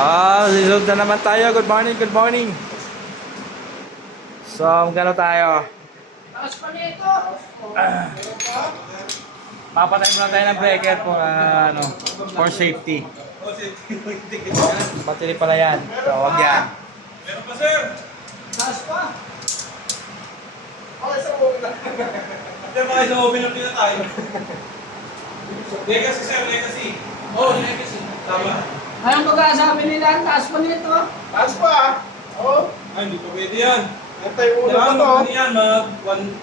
Reload na naman tayo. Good morning, good morning. So, magkano tayo? Taas pa nito. Papatay muna tayo ng breaker for safety. Battery pala yan. So, wag yan. Meron pa, sir. Taas pa. Okay, sa open na. Diyan ba kayo sa open na pina tayo? Legacy, sir. Legacy. Oh, legacy. Tama. Ayun pagkasabi nila, ang taas pa nito. Taas pa! Oo. Ay, hindi pa pwede yan. Antay mo na Kailangan to. mag yan,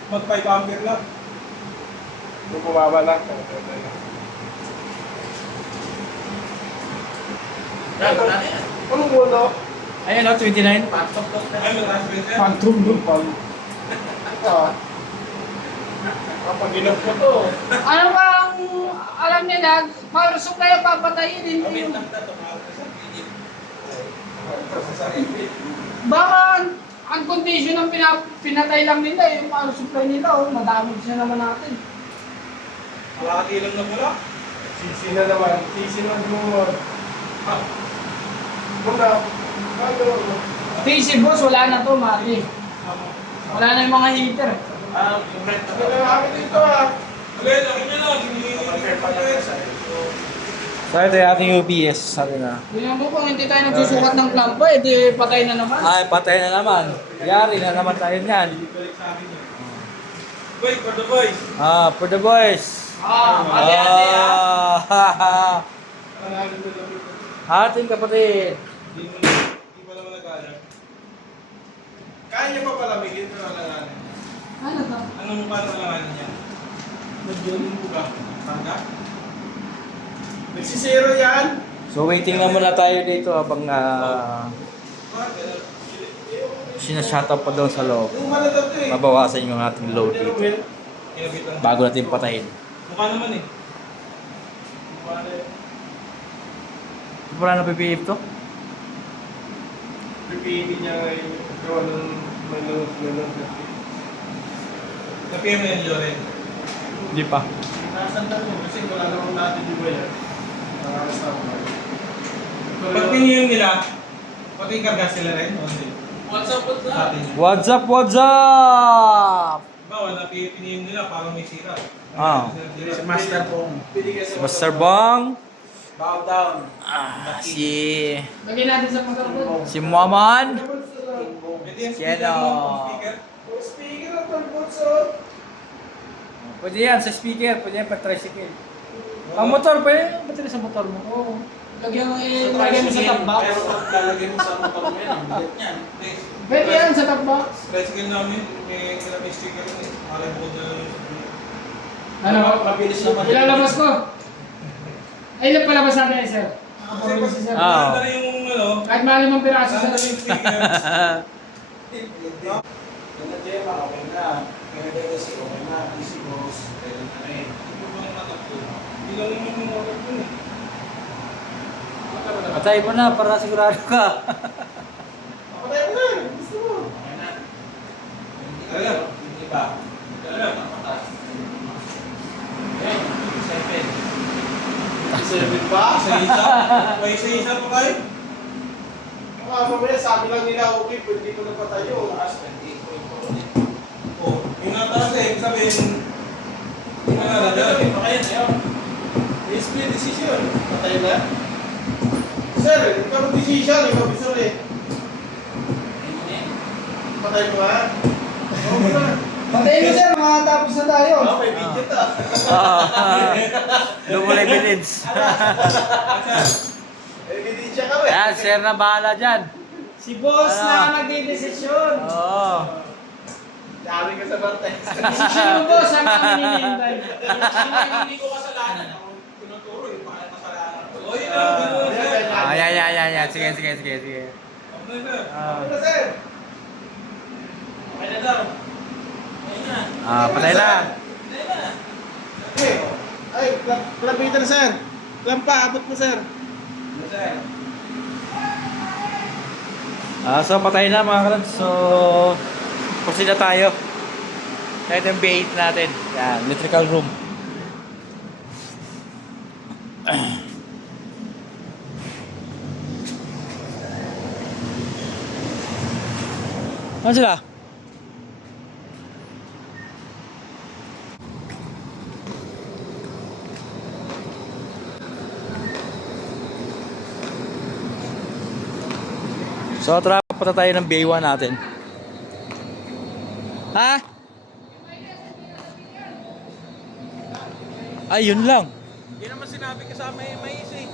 mag 5 ampere lang. Kung bumaba lang. Anong mundo? Ayun, 29. Ay, mataas pa yun, sir. Phantom doon pa. Kapag inog ko to. Ano bang alam nila, power supply ang papatayin, hindi yung... Baka ang condition ng pinatay lang nila, yung power supply nila, oh, madamage na naman natin. Malaki lang na pala. Sisi na naman. Sisi na naman. Muna. TC boss, wala na to, mati. Wala na yung mga heater. Kailangan dito ah. Ulit, akin nyo lang. So, ito yung ating UPS. Sabi na. Tingnan mo kung hindi tayo nagsusukat ng clamp, edi patay na naman. Ay, patay na naman. Yari na naman tayo niyan. Wait, for the boys. For the boys. Ate-ate Ating kapatid. Hindi pa naman nag-alam. Kaya niya pa palamigin pero alanganin. Ano to? Anong paano alanganin niya? Nag-join mo ka? Tanda? Nagsisero yan. So, waiting na muna tayo dito habang sinashut up pa doon sa loob. Yung mana daw to eh. Mabawasan yung ating load dito. Kinabitan. Bago natin patayin. Mukha naman eh. Wala na PPF to? Pipili niya yung gawa ng manunod. Napiyam na yan, Loren. Hindi pa. Nasandal mo kasi wala naman natin di ba yan. Nakakasama. Pag piniyong nila, pati karga sila rin, o hindi? What's up, what's Sa atin yun. What's up, what's up? Bawa, piniyong nila, parang may sira. Ah. Si Master Pong. Si Master Bong. Bow down. Si Lagyan natin sa motor ko. Muaman. Pwede yan, Yan, speaker mo, oh. speaker. Speaker of the boots oh. Pwede yan sa speaker, pwede yan pa tricycle. Ang motor, pwede yan. Ba't sa motor mo? Oo. Lagyan mo sa top box. Pero pag lalagyan mo sa motor mo yan, ang bigat niyan. Pwede yan sa top box. Tricycle namin, may sticker yun eh. Parang bukod na lang yung Ano? Mabilis naman. Ilalabas ko. Ay, ilan palabas natin eh, sir? Kasi Si sir. Ah. maganda na yung ano, Kahit malimang piraso maganda sa na yung speaker. Yung na-tema, okay na. Kaya kasi okay na. Easy goes. Pwede na rin. Hindi ko bang matakbo. Hindi lang naman yung motor ko eh. Patay mo na para sigurado ka. Patay mo na. Gusto mo. Okay na. Talaga? Hindi ba? Talaga? Okay. 7 pa? Isa-isa? May isa-isa pa kayo? Mamaya sabi lang nila, okay, pwede ko na patayo. Oh, yung nataas eh, ibig sabihin, hindi ka na dadalawin. Baka yan, ayaw. It's my decision. Patayo na? Sir, ikaw ang decision, ikaw bisor eh. Patay mo ha? Oo mo na. Patayin mo sir, makatapos na tayo. Oo, may video to. Double evidence. Ebidensya ka ba? Yan, sir na bahala dyan. Si boss Ano? na nagdidesisyon. Oo. Dami ka sa bantay. Desisyon mo boss ang aming hinihintay. Hindi ko kasalanan. Ako tinuturo yung mga kasalanan ko. O, yun lang, ganun lang, sir. Yan. Sige. Okay, sir. Ano na, sir? Okay na daw. Patay na. Okay. Ay, klapitan na, sir. Klampa, abot mo, sir. So, patay na mga kalan. So, proceed na tayo. Ito yung B8 natin. Yan, electrical room. Ano sila? So, tara, punta tayo ng BA1 natin. Ha? Ay, yun lang. Hindi naman sinabi kasama yung mais eh.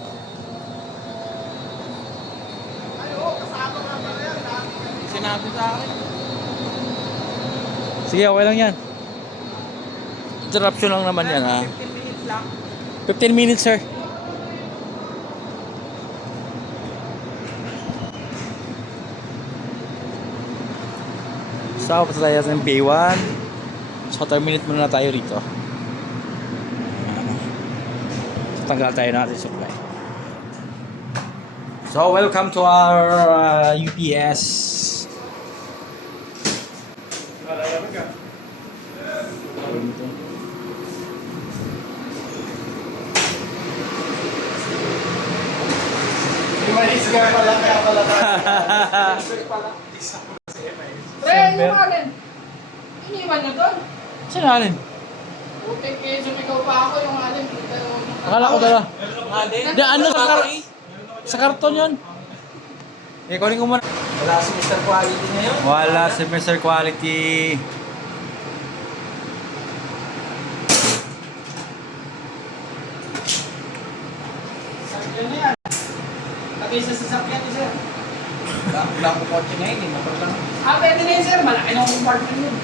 Sinabi sa akin. Sige, okay lang yan. Interruption lang naman yan, ha? 15 minutes lang. 15 minutes, sir. So, punta tayo ng BA1. So, terminate muna tayo rito. So, tanggal tayo natin supply. So, welcome to our UPS. Mais nga pala, kaya pala tayo. Pre, yung alin? Iniwan nyo doon? Sino alin? Putik kayo, sumigaw pa ako yung alin. Akala ko dala. Alin? Di, ano sa karton yun? Eh, kunin ko muna. Wala si Mr. Quality ngayon. Wala si Mr. Quality. Sasakyan na yan. Pati sa sasakyan ni sir. Wala ko kotse ngayon eh. Motor lang. Pwede na yun sir. Malaki na compartment yun.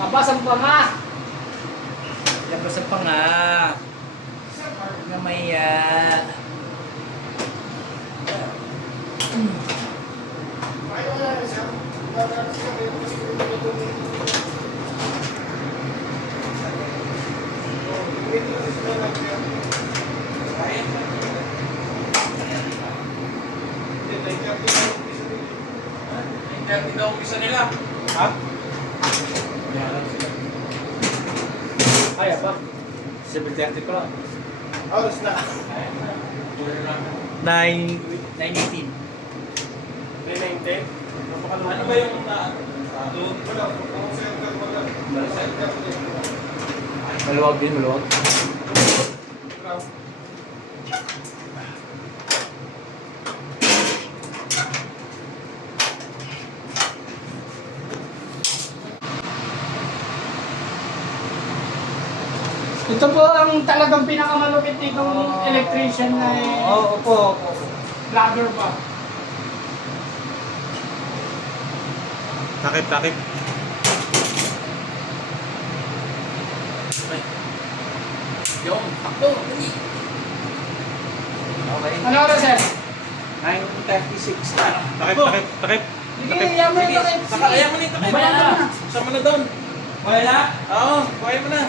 Tabasan pa nga. Labas pa nga. Namaya. Hindi daw umpisa nila. Ha? Ay, apa? 7:30 pa lang. Oras na. 9:18. 9:10. Ano ba yung doon? Wala. Ang center mo lang. Maluwag din, maluwag. Ito po ang talagang pinakamalupit nitong electrician na opo. vlogger pa. Takip. Yung takbo. Okay. Ano oras sir? 9:36 na. Takip. Sige, yaman Sige, ito kayo. ayaw mo na ito. Bayan na. Sama na doon. Okay na? Oo, kaya mo na.